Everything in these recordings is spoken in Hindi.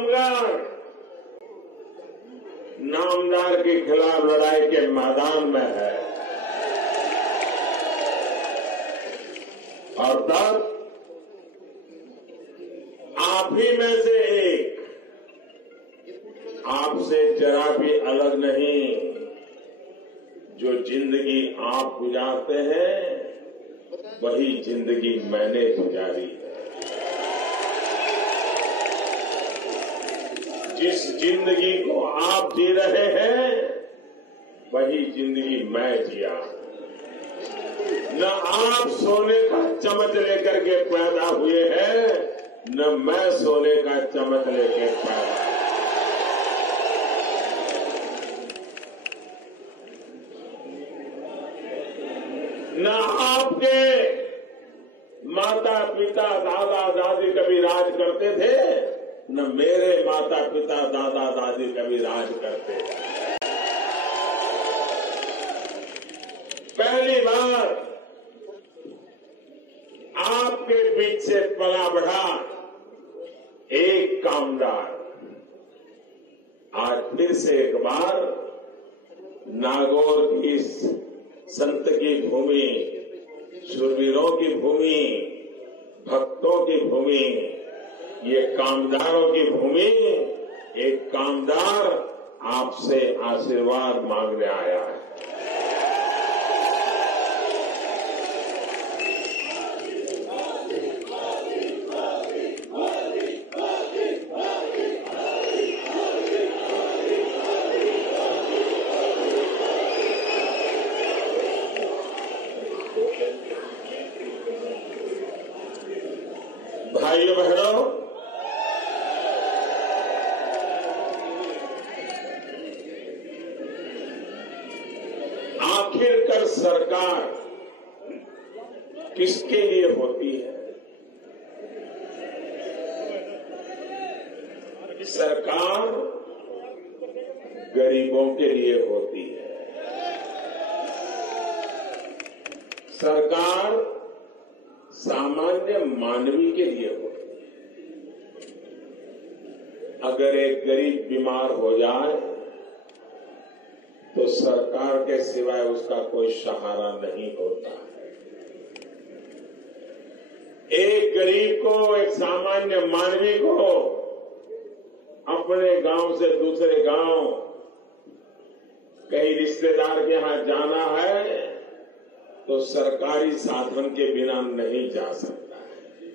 रामगढ़ नामदार के खिलाफ लड़ाई के मैदान में है और तब आप ही में से एक आपसे जरा भी अलग नहीं, जो जिंदगी आप गुजारते हैं वही जिंदगी मैंने गुजारी है। जिस जिंदगी को आप जी रहे हैं वही जिंदगी मैं जिया। न आप सोने का चम्मच लेकर के पैदा हुए हैं, न मैं सोने का चम्मच लेकर पैदा। न आपके माता पिता दादा दादी कभी राज करते थे, न मेरे माता पिता दादा दादी कभी राज करते थे। पहली बार आपके बीच से पला बढ़ा एक कामदार आज फिर से एक बार नागौर की इस संत की भूमि, शूरवीरों की भूमि, भक्तों की भूमि, ये कामदारों की भूमि, एक कामदार आपसे आशीर्वाद मांगने आया है। भाइयों बहनों, आखिरकार सरकार किसके लिए होती है? सरकार गरीबों के लिए होती है। सरकार सामान्य मानवी के लिए होती है। अगर एक गरीब बीमार हो जाए तो सरकार के सिवाय उसका कोई सहारा नहीं होता है। एक गरीब को, एक सामान्य मानवी को अपने गांव से दूसरे गांव कहीं रिश्तेदार के यहां जाना है तो सरकारी साधन के बिना नहीं जा सकता है।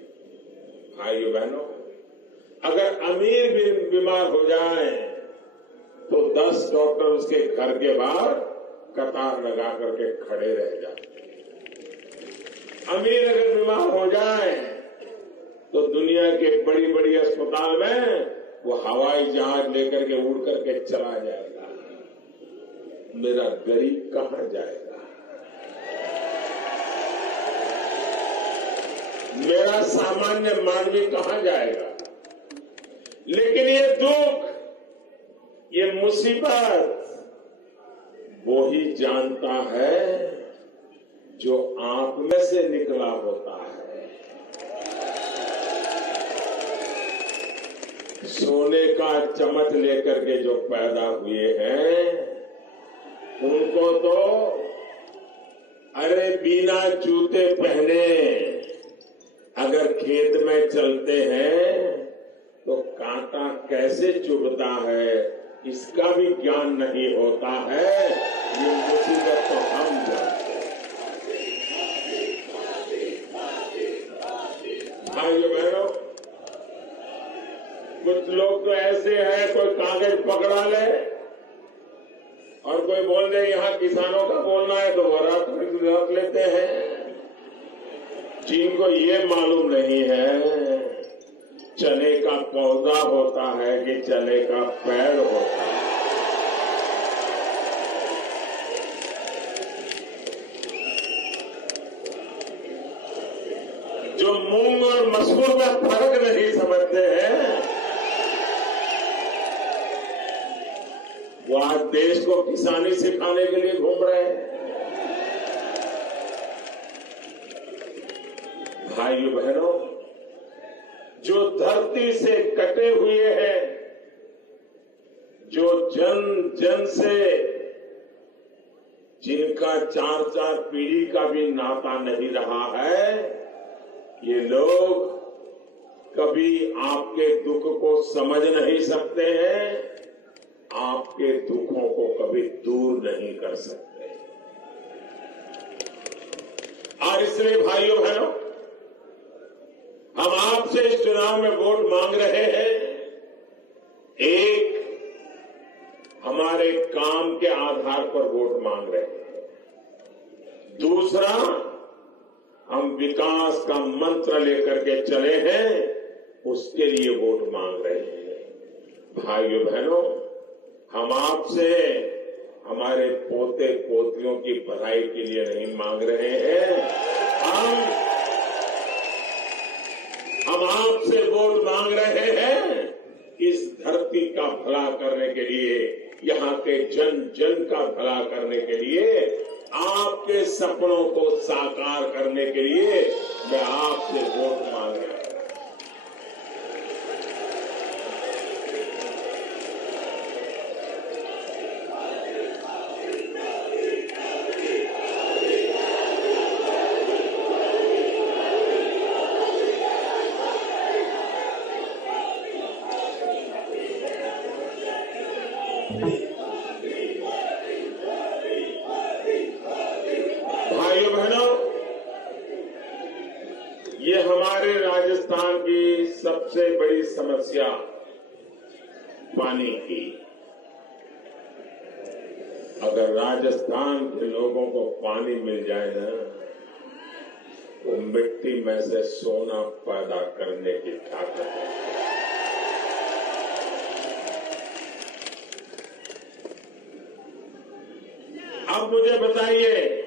भाइयों बहनों, अगर अमीर भी बीमार हो जाए तो 10 डॉक्टर उसके घर के बाहर कतार लगा करके खड़े रह जाते हैं। अमीर अगर बीमार हो जाए तो दुनिया के बड़ी बड़ी अस्पताल में वो हवाई जहाज लेकर के उड़ करके चला जाएगा। मेरा गरीब कहां जाएगा? मेरा सामान्य मानवी कहां जाएगा? लेकिन ये दुख, ये मुसीबत वो ही जानता है जो आप में से निकला होता है। सोने का चम्मच लेकर के जो पैदा हुए हैं उनको तो अरे बिना जूते पहने अगर खेत में चलते हैं तो कांटा कैसे चुभता है इसका भी ज्ञान नहीं होता है। ये मुसीबत तो हम जानते हैं। भाइयों बहनों, कुछ लोग तो ऐसे हैं, कोई कागज पकड़ा ले और कोई बोल दे यहाँ किसानों का बोलना है तो वो रख लेते हैं। जिनको ये मालूम नहीं है चने का पौधा होता है कि चने का पेड़ होता है। जो मूंग और मसूर में फर्क नहीं समझते हैं वो आज देश को किसानी सिखाने के लिए घूम रहे हैं। भाइयों बहनों, जो धरती से कटे हुए हैं जो जन जन से जिनका 4-4 पीढ़ी का भी नाता नहीं रहा है, ये लोग कभी आपके दुख को समझ नहीं सकते हैं, आपके दुखों को कभी दूर नहीं कर सकते। और इसलिए भाइयों बहनों, हम आपसे इस चुनाव में वोट मांग रहे हैं। एक, हमारे काम के आधार पर वोट मांग रहे हैं। दूसरा, हम विकास का मंत्र लेकर के चले हैं, उसके लिए वोट मांग रहे हैं। भाइयों बहनों, हम आपसे हमारे पोते पोतियों की भलाई के लिए नहीं मांग रहे हैं। हम आपसे वोट मांग रहे हैं इस धरती का भला करने के लिए, यहाँ के जन जन का भला करने के लिए, आपके सपनों को साकार करने के लिए मैं आपसे वोट मांग रहा हूं। भाइयों बहनों, ये हमारे राजस्थान की सबसे बड़ी समस्या पानी की। अगर राजस्थान के लोगों को पानी मिल जाए ना, तो मिट्टी में से सोना पैदा करने की ताकत है। अब मुझे बताइए,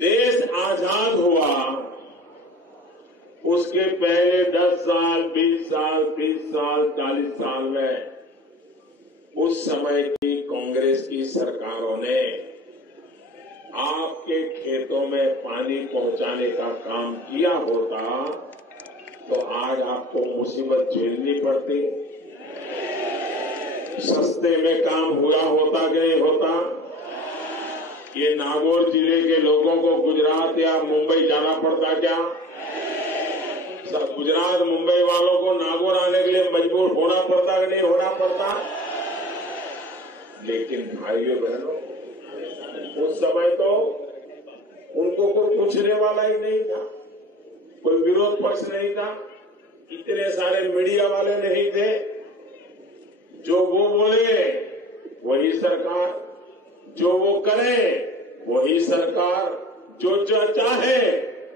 देश आजाद हुआ उसके पहले 10 साल, 20 साल, 30 साल, 40 साल में उस समय की कांग्रेस की सरकारों ने आपके खेतों में पानी पहुंचाने का काम किया होता तो आज आपको मुसीबत झेलनी पड़ती, सस्ते में काम हुआ होता कि नहीं होता? ये नागौर जिले के लोगों को गुजरात या मुंबई जाना पड़ता क्या? गुजरात मुंबई वालों को नागौर आने के लिए मजबूर होना पड़ता कि नहीं होना पड़ता? लेकिन भाइयों बहनों, उस समय तो उनको कोई पूछने वाला ही नहीं था, कोई विरोध पक्ष नहीं था, इतने सारे मीडिया वाले नहीं थे। जो वो बोले वही सरकार, जो वो करे वही सरकार, जो चाहे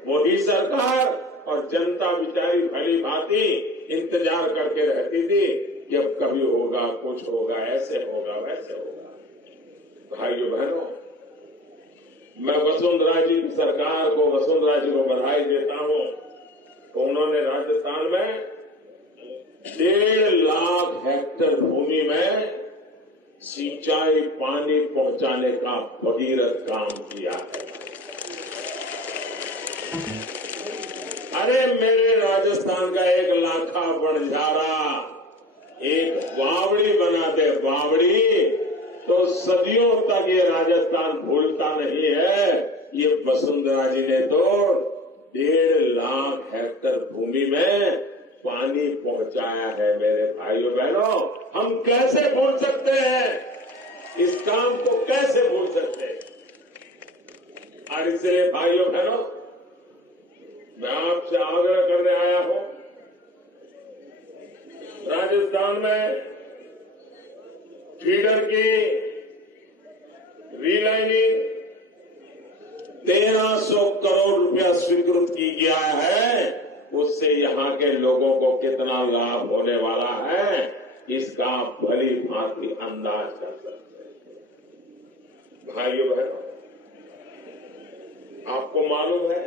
वही सरकार। और जनता बेचारी भली भांति इंतजार करके रहती थी कि अब कभी होगा, कुछ होगा, ऐसे होगा, वैसे होगा। भाइयों बहनों, मैं वसुंधरा जी की सरकार को, वसुंधरा जी को बधाई देता हूं तो उन्होंने राजस्थान में 1.5 लाख हेक्टेयर भूमि में सिंचाई पानी पहुंचाने का भगीरथ काम किया है। अरे मेरे राजस्थान का 1 लाखा बंजारा एक बावड़ी बना दे, बावड़ी, तो सदियों तक ये राजस्थान भूलता नहीं है। ये वसुंधरा जी ने तो 1.5 लाख हेक्टेयर भूमि में पानी पहुंचाया है। मेरे भाइयों बहनों, हम कैसे भूल सकते हैं इस काम को, कैसे भूल सकते हैं? और इसलिए भाइयों बहनों, मैं आपसे आग्रह करने आया हूं, राजस्थान में फीडर की रीलाइनिंग 1300 करोड़ रुपया स्वीकृत की गया है। उससे यहां के लोगों को कितना लाभ होने वाला है, इसका आप भली भांति अंदाज कर सकते हैं। भाइयों बहनों, आपको मालूम है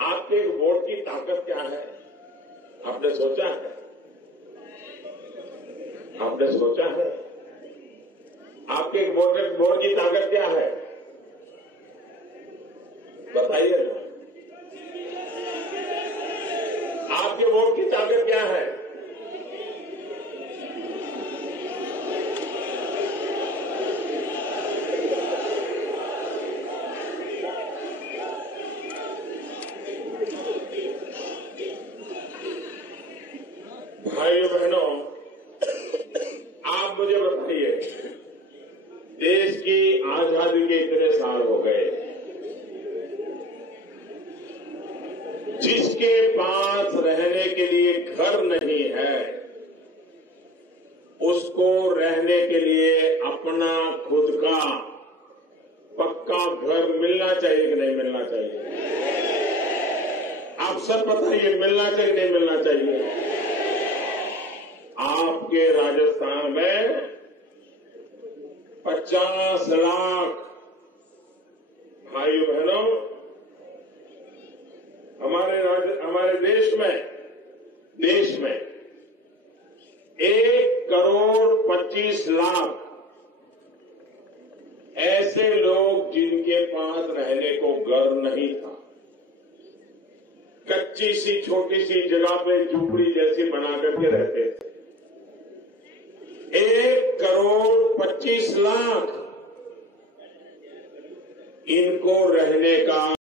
आपके वोट की ताकत क्या है? आपने सोचा है? आपने सोचा है आपके वोट की ताकत क्या है? बताइए, आपके वोट की ताकत क्या है? के लिए घर नहीं है, उसको रहने के लिए अपना खुद का पक्का घर मिलना चाहिए कि नहीं मिलना चाहिए? आप सब बताइए, मिलना चाहिए नहीं मिलना चाहिए? आपके राजस्थान में 50 लाख भाइयों बहनों, हमारे देश में 1,25,00,000 ऐसे लोग जिनके पास रहने को घर नहीं था, कच्ची सी छोटी सी जगह पे झूपड़ी जैसी बना करके रहते थे। 1,25,00,000 इनको रहने का